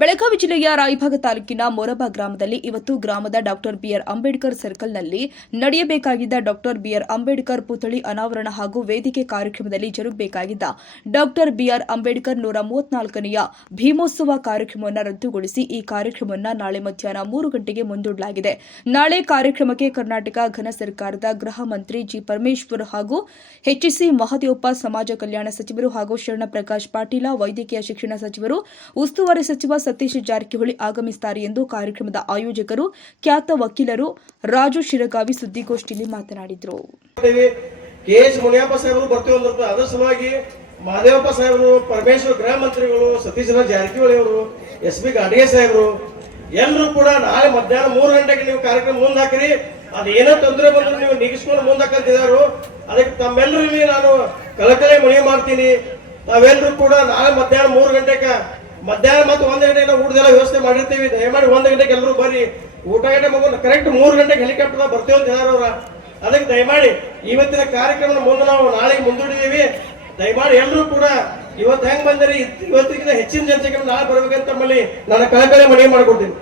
ಬೆಳಗಾವಿ ಜಿಲ್ಲೆಯ ರಾಯಭಾಗ ತಾಲೂಕಿನ ಮೊರಬ ಗ್ರಾಮದಲ್ಲಿ ಇವತ್ತು ಗ್ರಾಮದ ಡಾಕ್ಟರ್ ಬಿಆರ್ ಅಂಬೇಡ್ಕರ್ ಸರ್ಕಲ್ನಲ್ಲಿ ನಡೆಯಬೇಕಾಗಿದ್ದ ಡಾಕ್ಟರ್ ಬಿಆರ್ ಅಂಬೇಡ್ಕರ್ ಪುತ್ಥಳಿ ಅನಾವರಣ ಹಾಗೂ ವೇದಿಕೆ ಕಾರ್ಯಕ್ರಮದಲ್ಲಿ ಜರುಗಬೇಕಾಗಿದ್ದ ಡಾಕ್ಟರ್ ಬಿಆರ್ ಅಂಬೇಡ್ಕರ್ ನೂರ ಮೂವತ್ನಾಲ್ಕನೆಯ ಭೀಮೋತ್ಸವ ಕಾರ್ಯಕ್ರಮವನ್ನು ರದ್ದುಗೊಳಿಸಿ ಈ ಕಾರ್ಯಕ್ರಮವನ್ನು ನಾಳೆ ಮಧ್ಯಾಹ್ನ ಮೂರು ಗಂಟೆಗೆ ಮುಂದೂಡಲಾಗಿದೆ. ನಾಳೆ ಕಾರ್ಯಕ್ರಮಕ್ಕೆ ಕರ್ನಾಟಕ ಘನ ಸರ್ಕಾರದ ಗೃಹ ಮಂತ್ರಿ ಜಿ ಪರಮೇಶ್ವರ್ ಹಾಗೂ ಎಚ್ಎಸ್ಸಿ ಮಹದೇವಪ್ಪ, ಸಮಾಜ ಕಲ್ಯಾಣ ಸಚಿವರು ಹಾಗೂ ಶರಣ ಪ್ರಕಾಶ್ ಪಾಟೀಲ, ವೈದ್ಯಕೀಯ ಶಿಕ್ಷಣ ಸಚಿವರು, ಉಸ್ತುವಾರಿ ಸಚಿವ ಸತೀಶ್ ಜಾರಕಿಹೊಳಿ ಆಗಮಿಸುತ್ತಾರೆ ಎಂದು ಕಾರ್ಯಕ್ರಮದ ಆಯೋಜಕರು, ಖ್ಯಾತ ವಕೀಲರು ರಾಜು ಶಿರಗಾವಿ ಸುದ್ದಿಗೋಷ್ಠಿಯಲ್ಲಿ ಮಾತನಾಡಿದರು. ಎಸ್ ಮಹದೇವಪ್ಪ ಸಾಹೇಬರು ಪರಮೇಶ್ವರ ಗೃಹ ಮಂತ್ರಿಗಳು, ಸತೀಶ್ ಜಾರಕಿಹೊಳಿ ಅವರು ಎಸ್ ಬಿ ಗಾಡಿಗೆ ಸಾಹೇಬರು ಎಲ್ಲರೂ ಕೂಡ ನಾಳೆ ಮಧ್ಯಾಹ್ನ ಮೂರು ಗಂಟೆಗೆ ನೀವು ಕಾರ್ಯಕ್ರಮ ಮುಂದೆ ಹಾಕಿರಿ ಅದು ಏನೋ ತೊಂದರೆ ಬಂದ್ರು ನೀವು ನೀಗಿಸ್ಕೊಂಡು ಮುಂದೆ ಅದಕ್ಕೆ ತಮ್ಮೆಲ್ಲರೂ ನಾನು ಕಳಕಳಿ ಮನವಿ ಮಾಡ್ತೀನಿ. ತಾವೆಲ್ಲರೂ ಕೂಡ ನಾಳೆ ಮಧ್ಯಾಹ್ನ ಮೂರು ಗಂಟೆಗೆ ಮಧ್ಯಾಹ್ನ ಮತ್ತು ಒಂದು ಗಂಟೆಗೆ ಊಟದೆಲ್ಲ ವ್ಯವಸ್ಥೆ ಮಾಡಿರ್ತೀವಿ. ದಯಮಾಡಿ ಒಂದು ಗಂಟೆಗೆ ಎಲ್ಲರೂ ಬರ್ರಿ. ಊಟ ಗಂಟೆ ಮಗು ಕರೆಕ್ಟ್ ಮೂರು ಗಂಟೆಗೆ ಹೆಲಿಕಾಪ್ಟರ್ ಬರ್ತೇವೆ ಅಂತ ಹೇಳೋರ ಅದಕ್ಕೆ ದಯಮಾಡಿ ಇವತ್ತಿನ ಕಾರ್ಯಕ್ರಮ ಮುಂದೆ ನಾವು ನಾಳೆಗೆ ಮುಂದೂಡಿದೀವಿ ದಯಮಾಡಿ ಎಲ್ಲರೂ ಕೂಡ ಇವತ್ತು ಹೆಂಗ್ ಬಂದಿರಿ? ಇವತ್ತಿಗಿಂತ ಹೆಚ್ಚಿನ ಜನಸಂಖ್ಯೆ ನಾಳೆ ಬರ್ಬೇಕಂತ ತಮ್ಮಲ್ಲಿ ನಾನು ಕಳಕಳಿ ಮನವಿ ಮಾಡ್ಕೊಡ್ತೀನಿ.